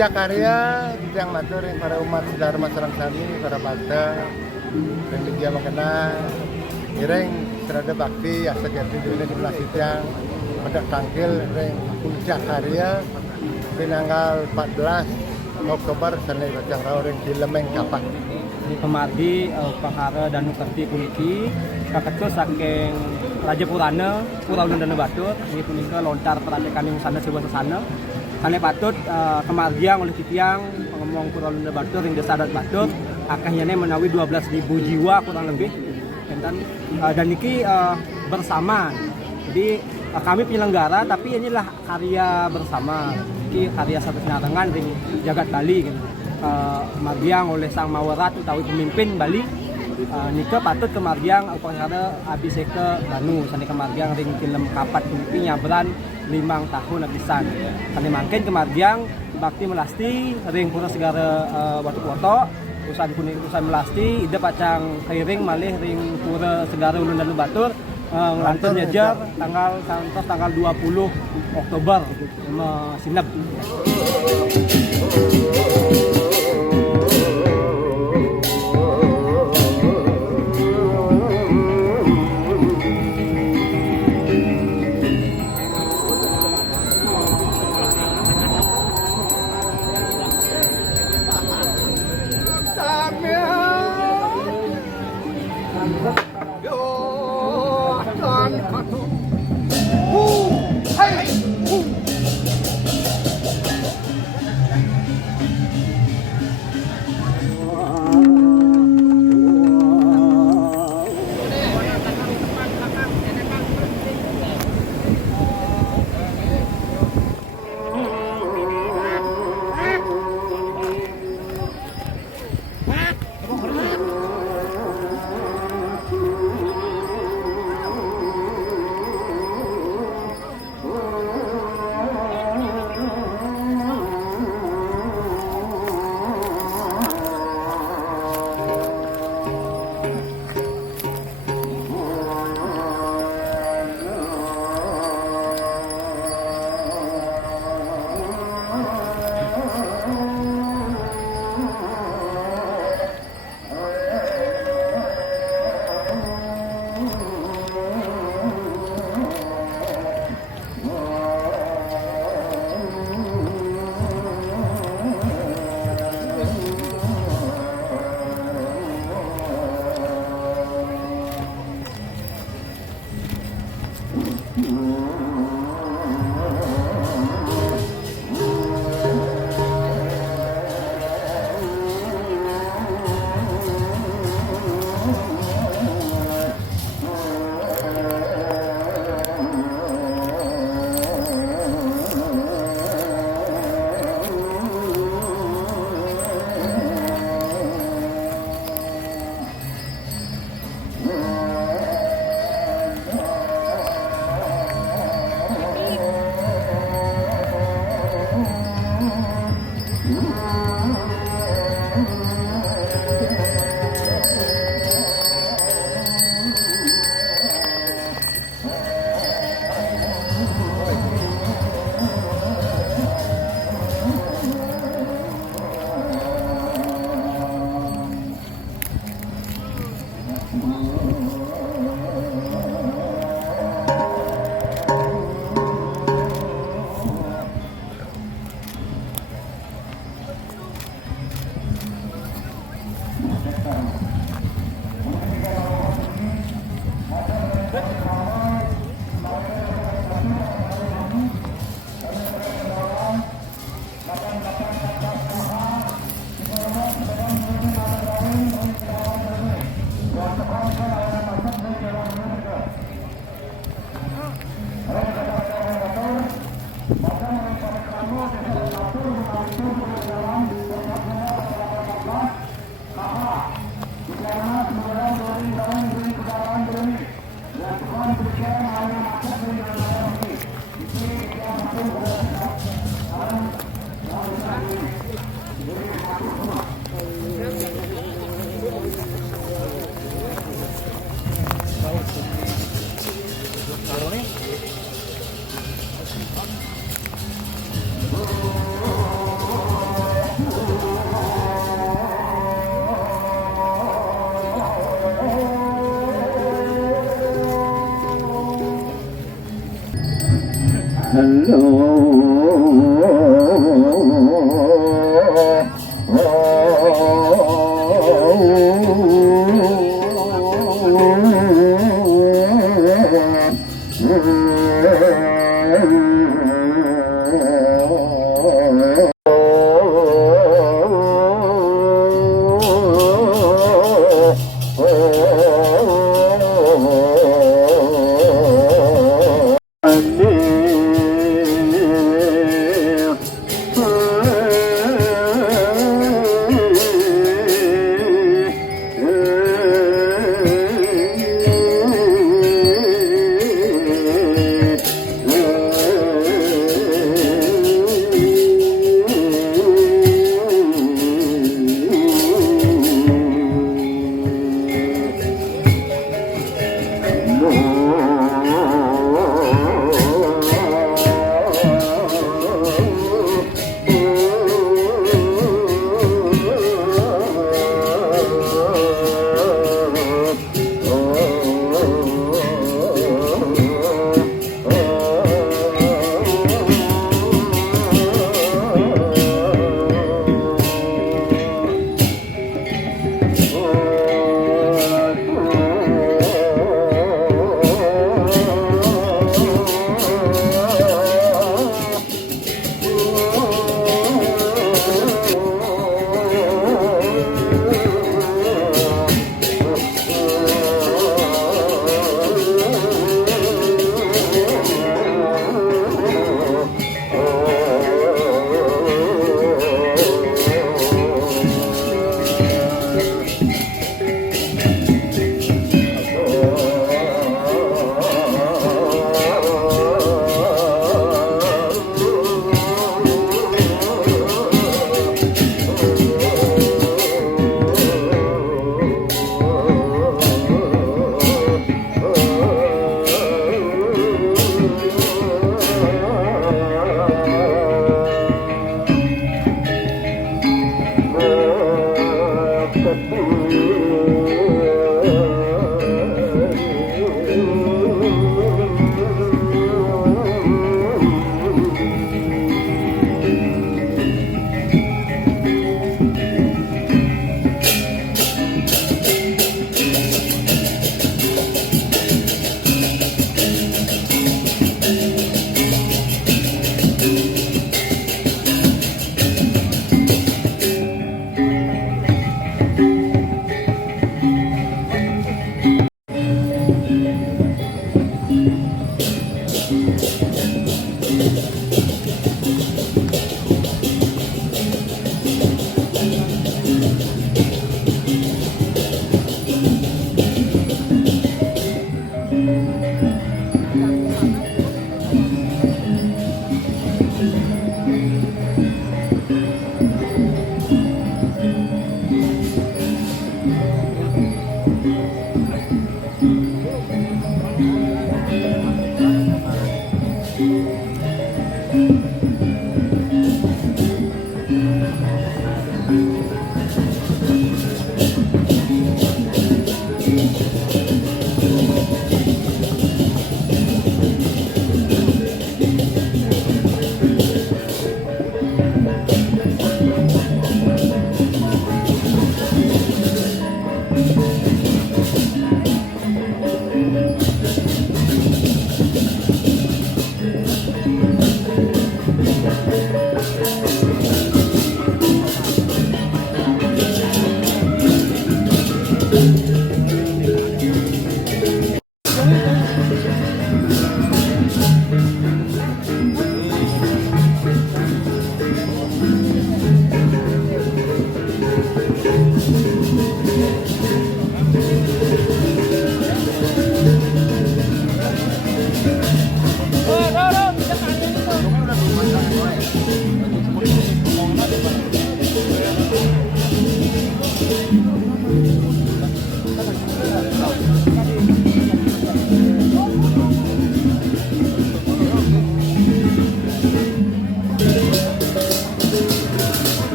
puja karya yang matur yang para umat Dharma Sarang Sami, para bangsa yang dia mengenal ireng serada bakti asa jati dunia di Melasitiang pada tangkil yang puja karya tanggal 14 Oktober sanai bacang orang di Lemeng Kapak di Kemardi Pahara Danu Kerti puniki kaketu saking Raja Purana Pura Ulun Danu Batur ini punika lontar peradakan yang sana sebuah sana kane patut kemargiang oleh titiang pengomong Pura Ulun Danu Batur yang desa adat Batur akahnya menawi 12.000 jiwa kurang lebih dan niki bersama jadi kami penyelenggara tapi inilah karya bersama ini karya satu sinarengan ring jagat Bali gitu. Margiang oleh Sang Mawarat utawi pemimpin Bali nika patut kemargiang upacara abiseka Danu sane kemargiang ring film kapat puniki nyabran 5 tahun abisan sane mangken kemargiang bakti melasti ring pura segara Watu Poto usan kuning usan melasti ide pacang kairing malih ring pura segara Ulun Danu Batur ngelantur nyejar tanggal 20 Oktober sinep.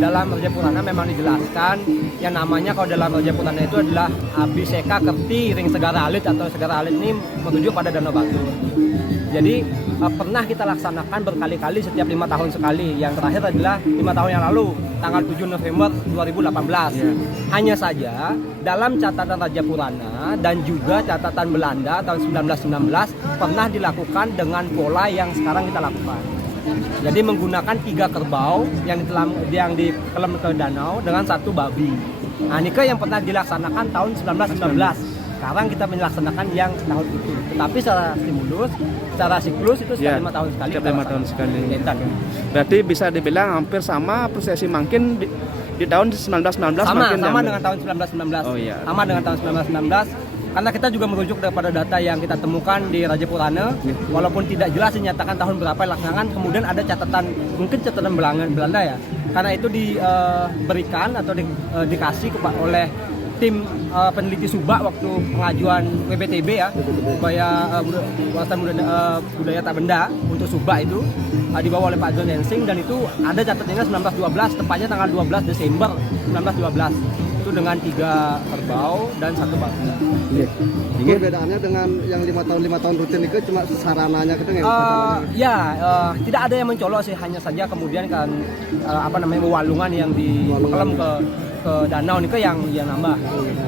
Dalam Raja Purana memang dijelaskan yang namanya kalau dalam Raja Purana itu adalah Abhiseka Kerti Ring Segara Alit, atau Segara Alit ini merujuk pada Danau Batur. Jadi pernah kita laksanakan berkali-kali setiap 5 tahun sekali. Yang terakhir adalah 5 tahun yang lalu, tanggal 7 November 2018. Hanya saja dalam catatan Raja Purana dan juga catatan Belanda tahun 1919 pernah dilakukan dengan pola yang sekarang kita lakukan. Jadi menggunakan 3 kerbau yang ditelam ke danau dengan 1 babi. Nah, ini yang pernah dilaksanakan tahun 1919. Sekarang kita melaksanakan yang tahun itu. Tetapi secara siklus itu setiap 5 tahun sekali. Setiap 5 tahun sekali. Kegiatan. Berarti bisa dibilang hampir sama prosesi mungkin di tahun 1919 sama dengan tahun 1919. Oh iya. Sama dengan tahun 1919. Karena kita juga merujuk daripada data yang kita temukan di Raja Purana, walaupun tidak jelas dinyatakan tahun berapa dilaksanakan, kemudian ada catatan, mungkin catatan Belanda ya. Karena itu diberikan atau dikasih oleh tim peneliti Subak waktu pengajuan WBTB ya, upaya budaya tak benda untuk Subak itu dibawa oleh Pak John Hensing, dan itu ada catatannya 1912, tepatnya tanggal 12 Desember 1912. Itu dengan 3 kerbau dan 1 babi. Ini perbedaannya dengan yang 5 tahun rutin itu cuma sarananya gitu tidak ada yang mencolok sih, hanya saja kemudian kan walungan yang dikelam ke danau ini yang nambah.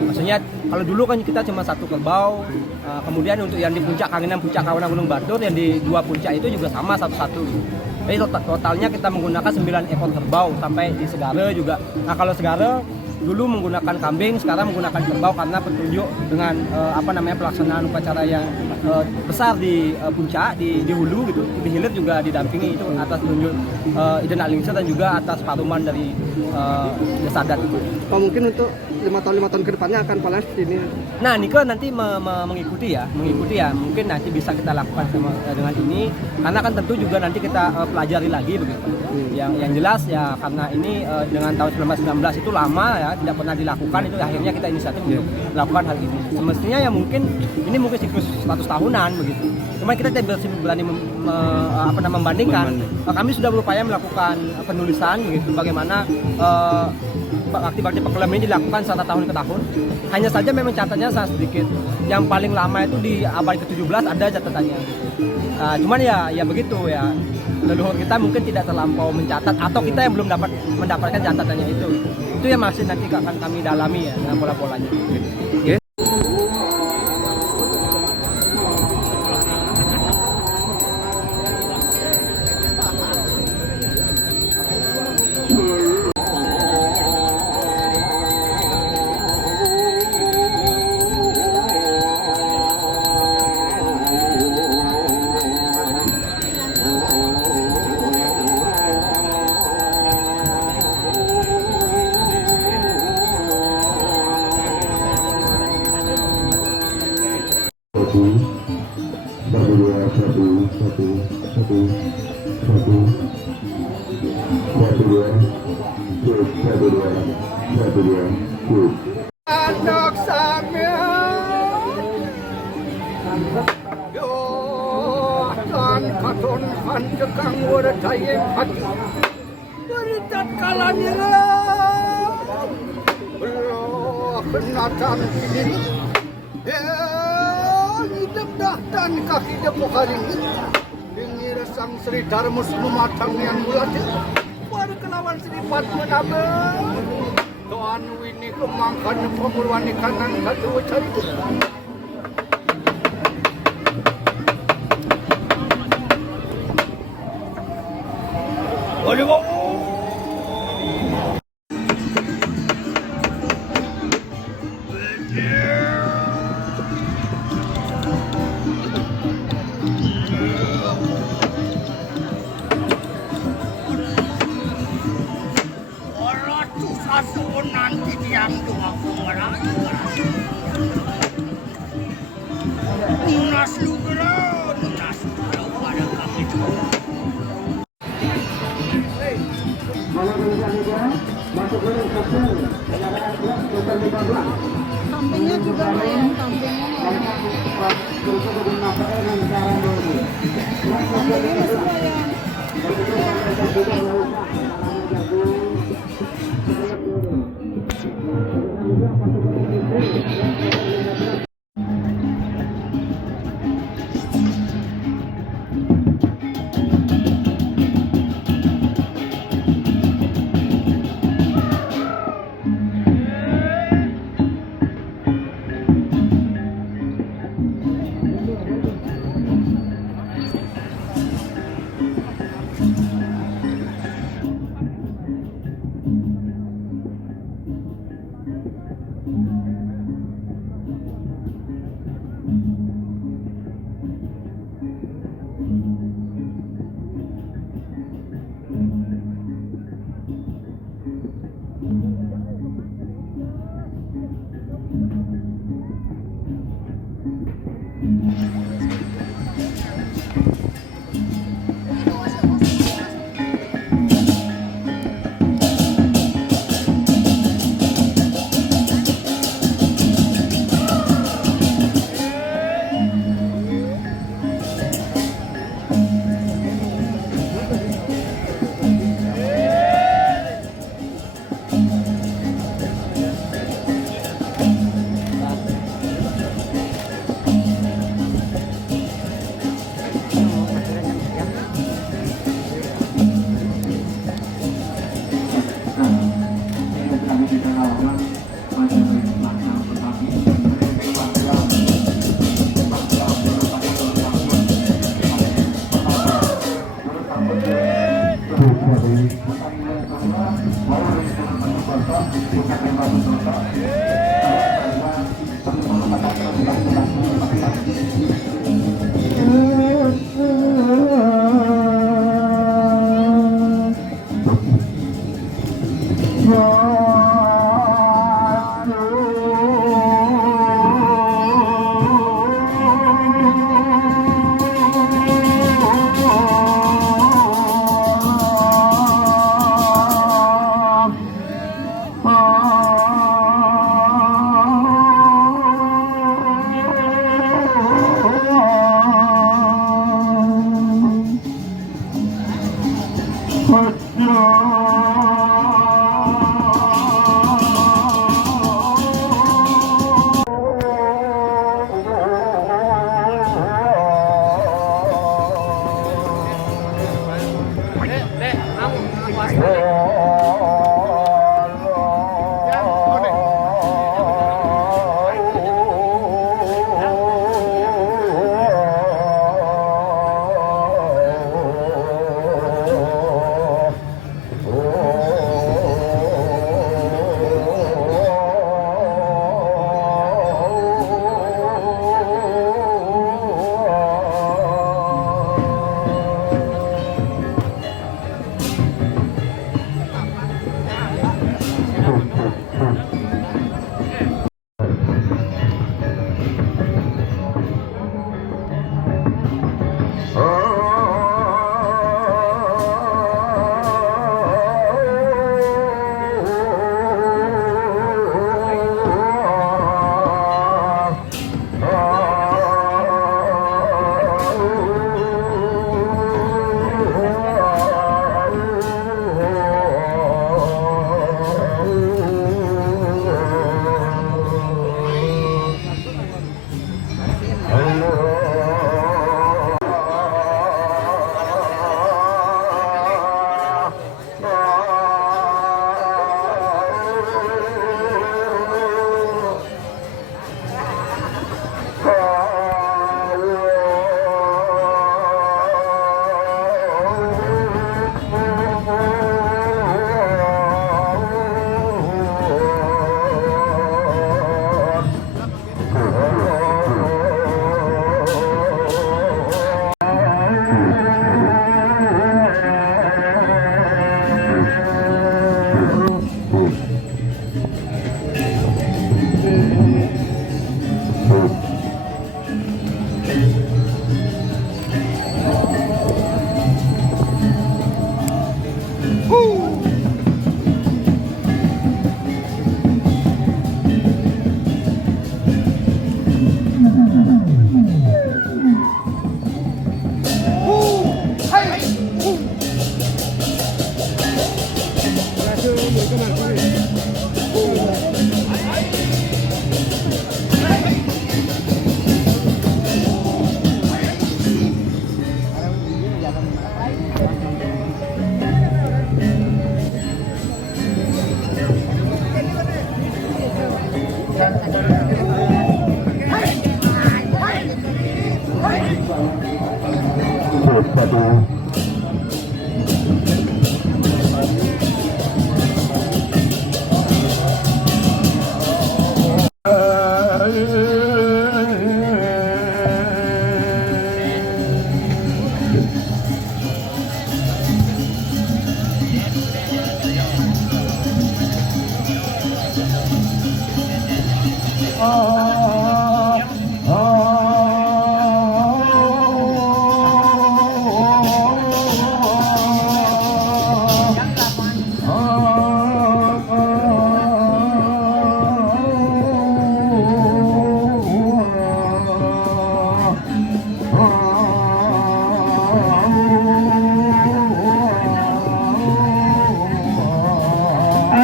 Maksudnya kalau dulu kan kita cuma 1 kerbau, kemudian untuk yang di puncak Kawinan Gunung Batur yang di 2 puncak itu juga sama 1-1. Jadi totalnya kita menggunakan 9 ekor kerbau sampai di Segara juga. Nah, kalau Segara dulu menggunakan kambing, sekarang menggunakan kerbau karena petunjuk dengan pelaksanaan upacara yang besar di puncak, di hulu gitu, di hilir juga didampingi itu atas petunjuk Iden Alingsa dan juga atas paruman dari Desa Adat itu. Mungkin untuk 5 tahun ke depannya akan paling seperti ini. Nah, Nika nanti mengikuti ya. Mungkin nanti bisa kita lakukan dengan ini, karena kan tentu juga nanti kita pelajari lagi begitu. Yang jelas ya, karena ini dengan tahun 1919 itu lama ya, tidak pernah dilakukan, itu akhirnya kita inisiatif untuk melakukan hal ini. Semestinya ya mungkin ini siklus 100 tahunan begitu. Cuma kita tidak berani membandingkan. Kami sudah berupaya melakukan penulisan begitu, bagaimana bakti-bakti pekeleman ini dilakukan secara tahun ke tahun. Hanya saja memang catatannya sangat sedikit. Yang paling lama itu di abad ke-17 ada catatannya. Cuman ya begitu ya. Leluhur kita mungkin tidak terlampau mencatat, atau kita yang belum mendapatkan catatannya itu. Itu yang masih nanti akan kami dalami ya dengan pola-polanya. Okay. Anak samia yo akan katon kan cekang wardayeng hati beritat kalanya belum kenatan ini hidup dah dan kaki depo hari ini ingin sang Sri Darmus mematang yang mulati pada kelawan Sri Padmanabha Tuhan ini kemangkan pemurwan kanan katu cari nanti yang dua kumara Nunas lugera pada kami Sampingnya juga main, sampingnya semua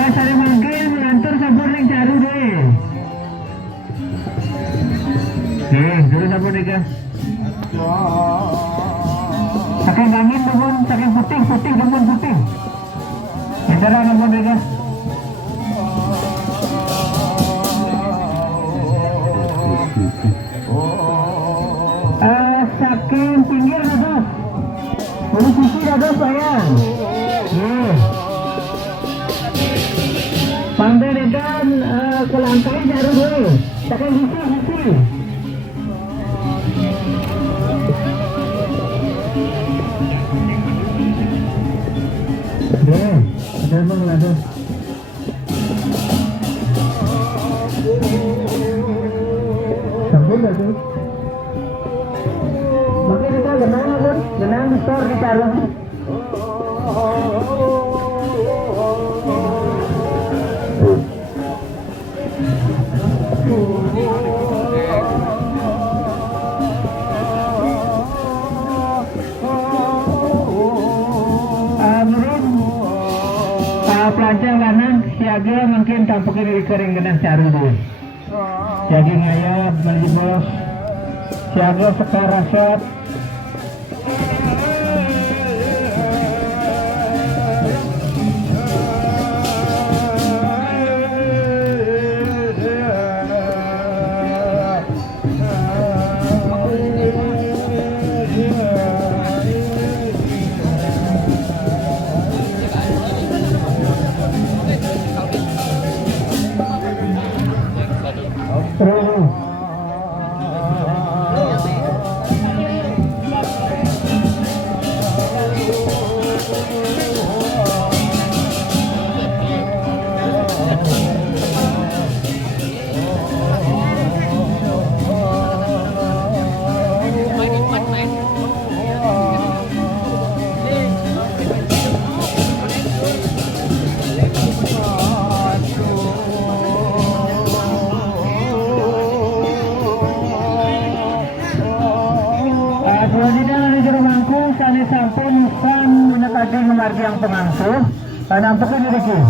Saya mungkin mengantar sabun yang caru deh. Dulu sabun deh kan. Saking angin namun saking putih namun putih. Adalah namun deh kan. Saking pinggir atas. Boleh sisi atas sayang. Pandai degan ke lantai jarum dulu. Saking sisi. Ada bang lado. Sabun lado. Makin kita genang store di jarum. Pelajar lanang siaga mungkin tampaknya dari kering genang caru dulu. Siaga ngayat menjebos siaga sekar rasat. Sampun san menyekati ngemargi yang pengangsuh nampaknya diriku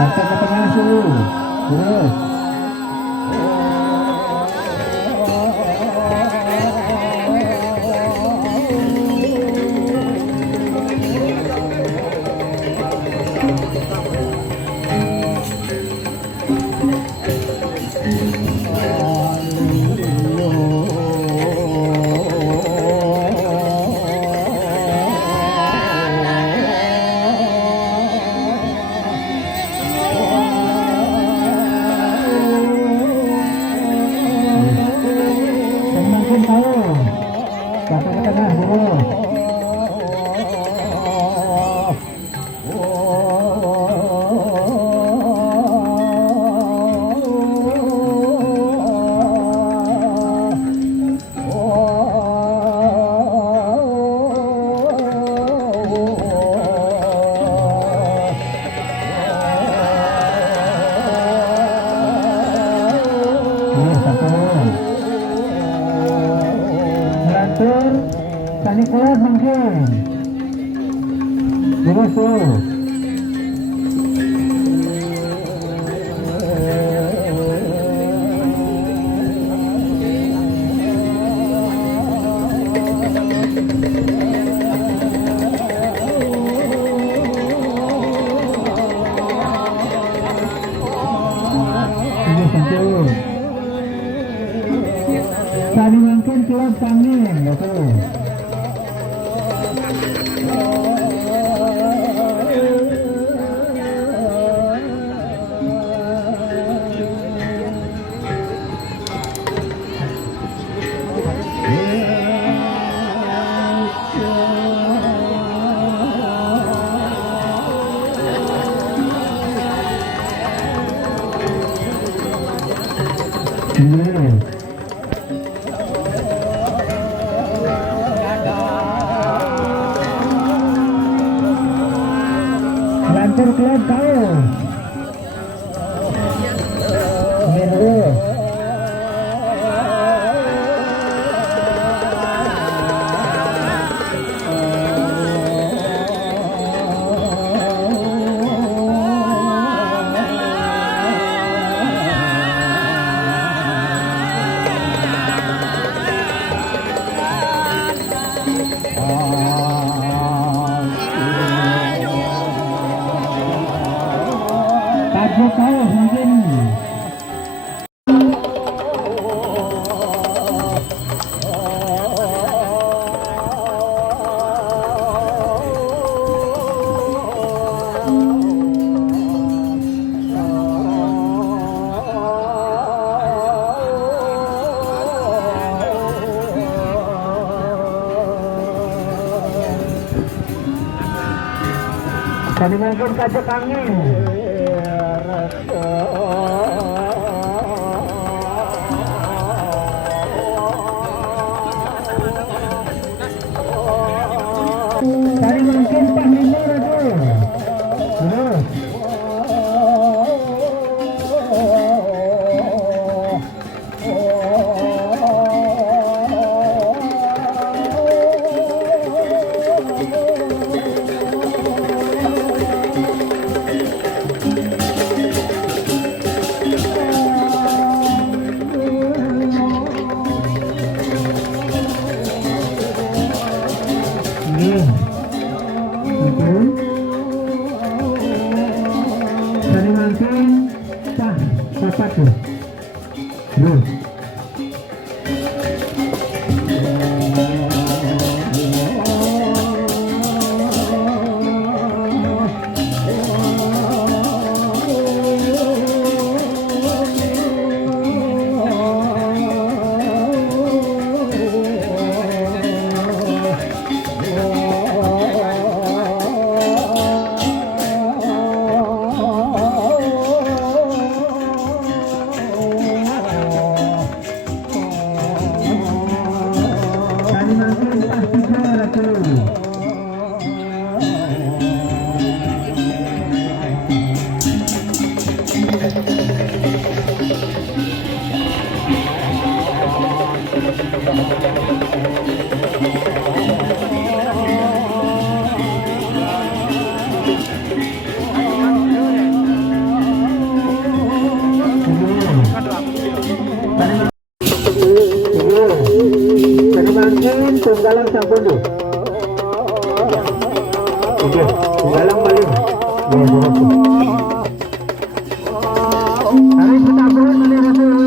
Sampai ke tengah dulu. Terus. Tani keluar mungkin. Terus tuh. Tani mungkin keluar angin, betul. Lancar keluar tahu. Tahu mungkin. Tadi mungkin kajak angin. Tadi mangkin tunggalang sampun tuh. Oke, tunggalang balik. Ya, begitu. Harus bertaburan balik dulu.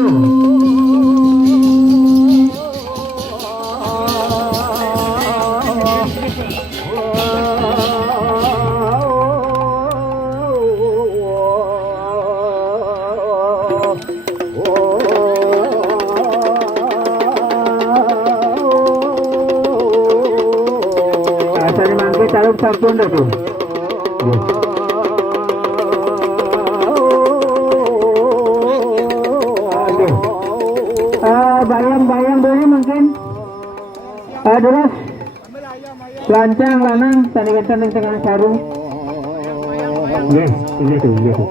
Tadi mangkin taruh sampun tuh. Bayang-bayang dulu mungkin terus lancang lanang tanding tengah sarung. Yes, gitu.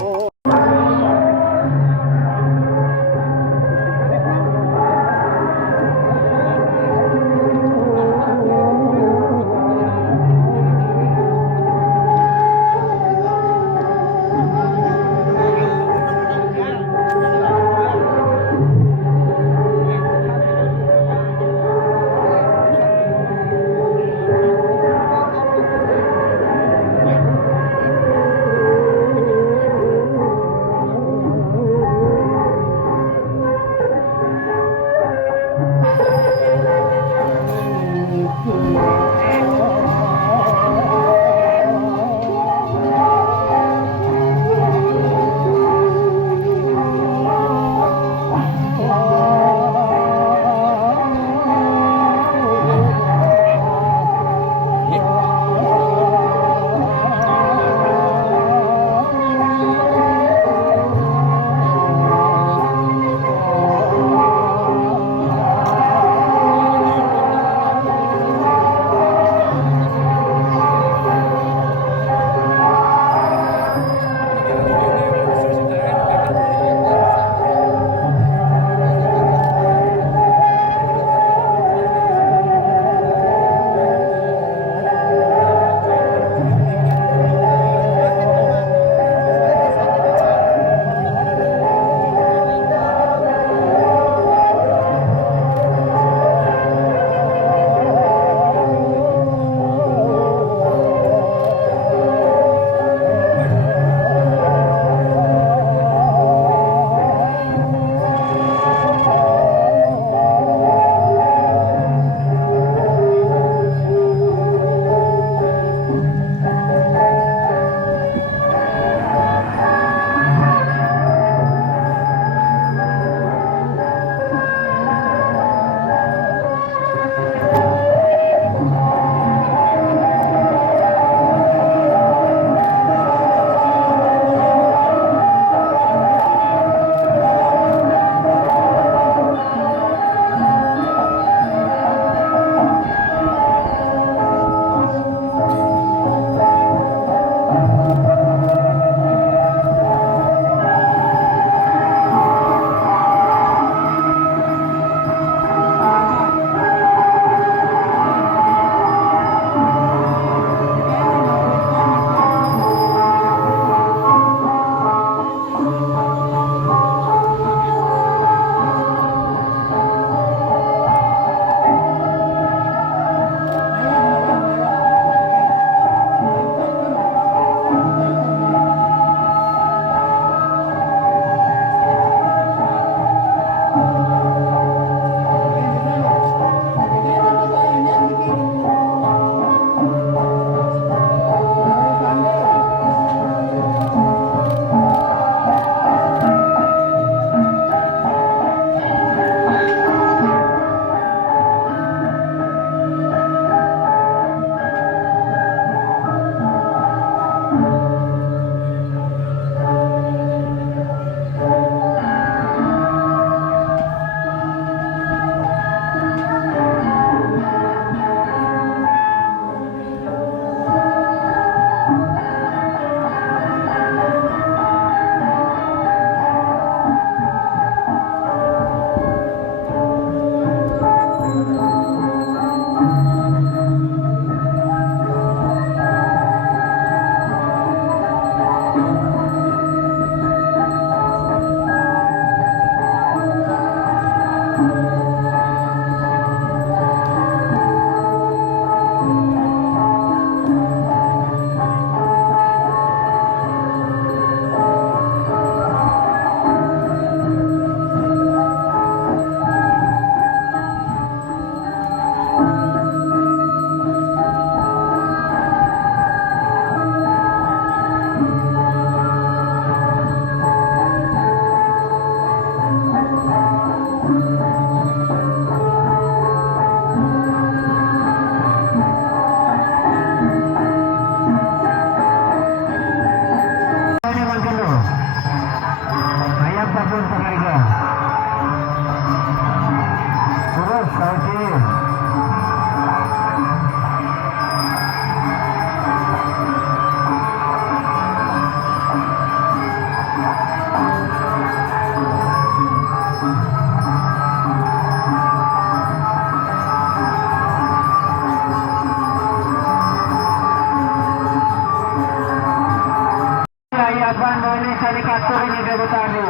Lestari.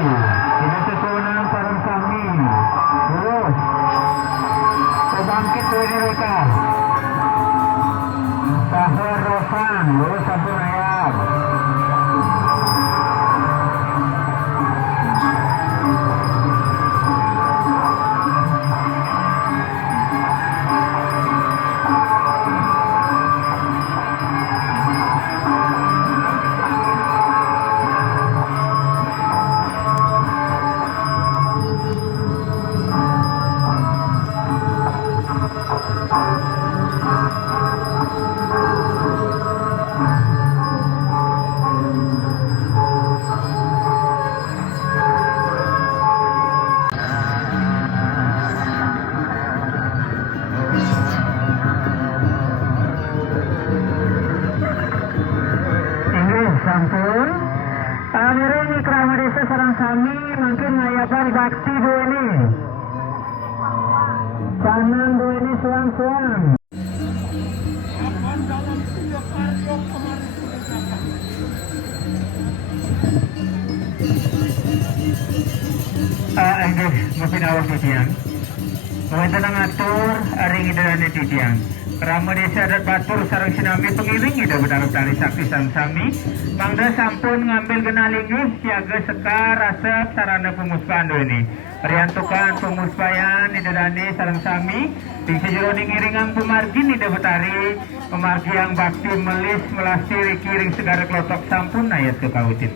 Ini susunan sarang kami. Terus. Pembangkit dari mereka. Sahur Rosan. Lurus sampun ayam. Sampun. Akhirnya ini kerama desa sarang sami mungkin ngayapan bakti do ini. Kanan do ini suang-suang. Enggak, mungkin awak titiang. Kawan ngatur, aring idaran titiang. Kerama desa adat batur sarang sinami pengiring ida benar tali sakti sami mangda sampun ngambil genalingus siaga sekar asap sarana pemuspaan do ini riantukan pemuspayan ida dani sarang sami di sejeroning iringang pemargin ida betari pemargi yang bakti melis melasti kiring segara kelotok sampun ayat kekautin.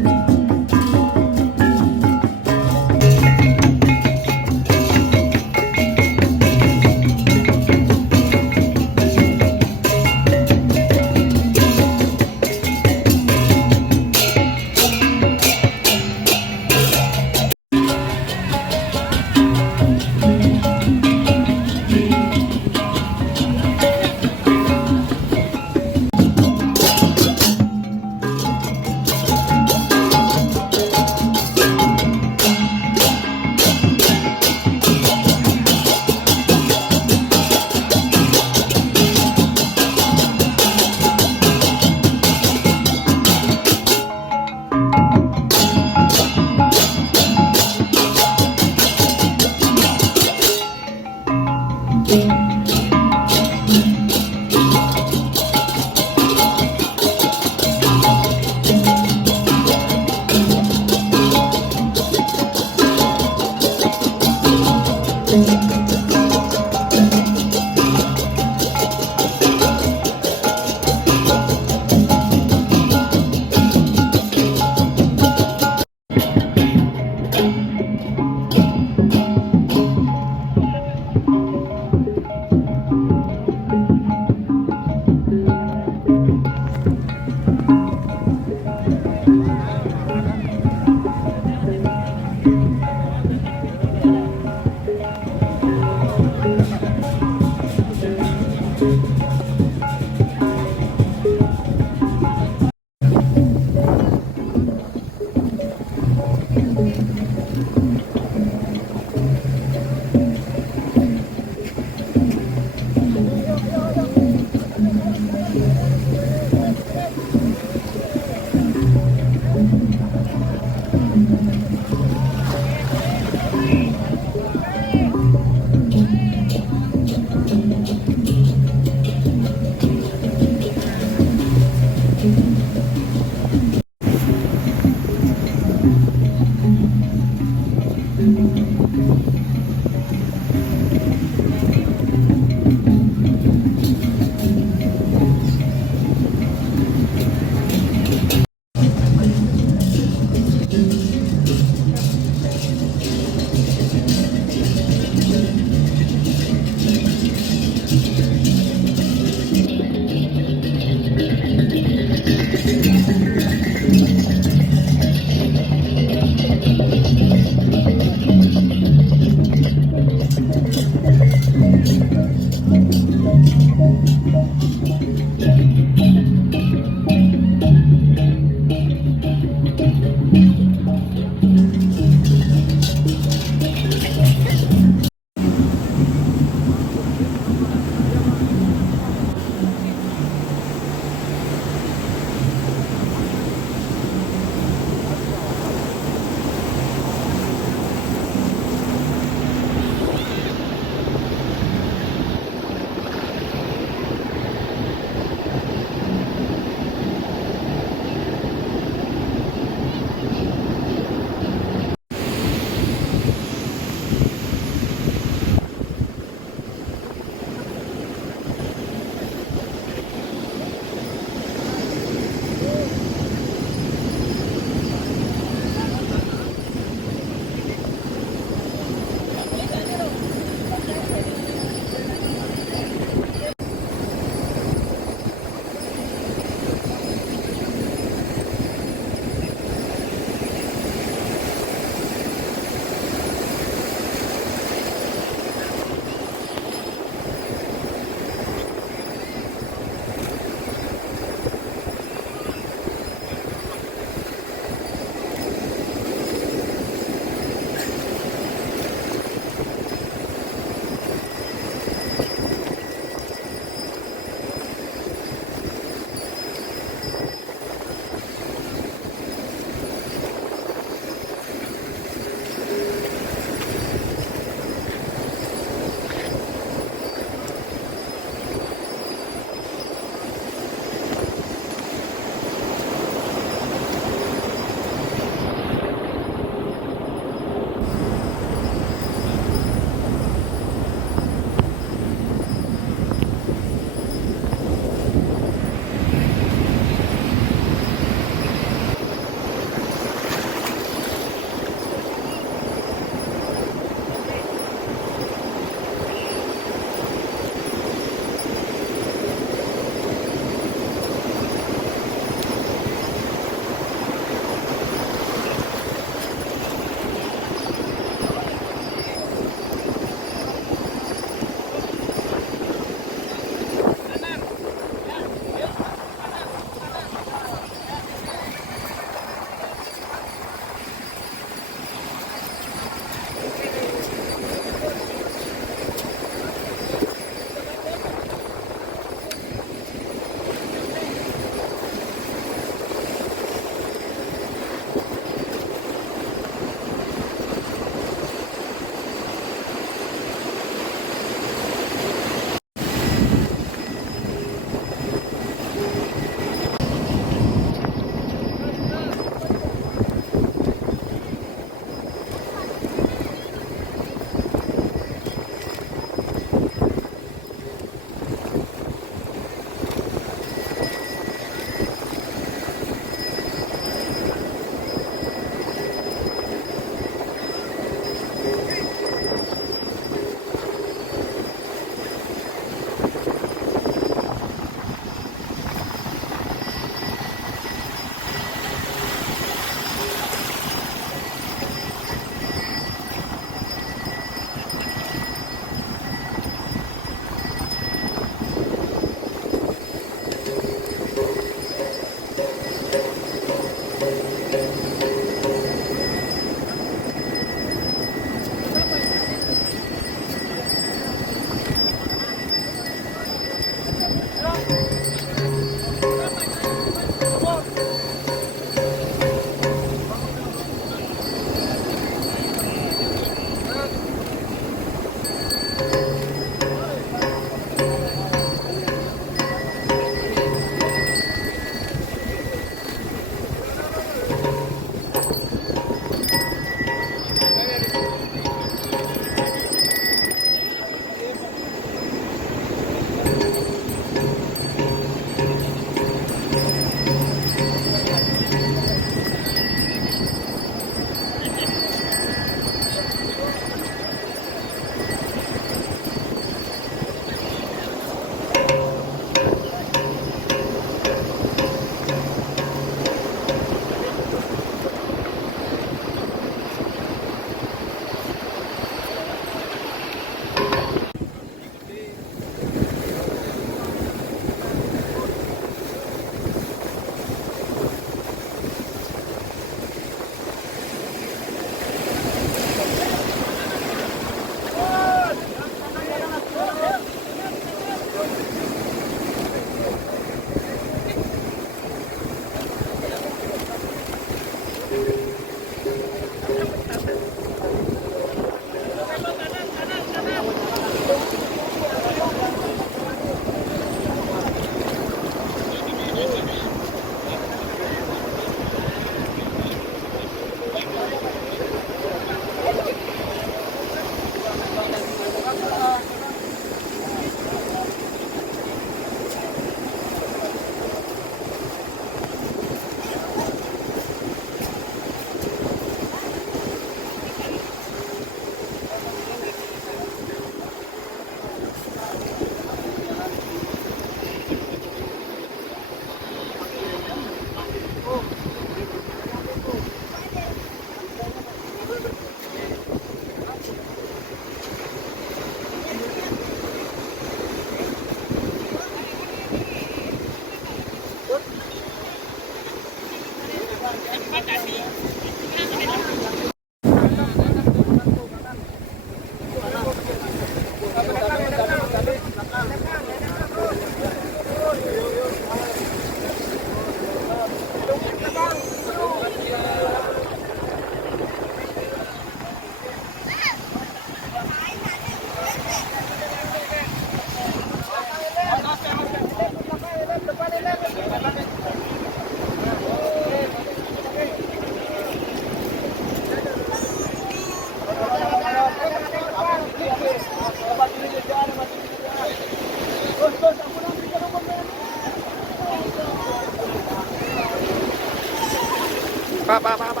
Pak.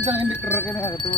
Jangan dikerokin gitu.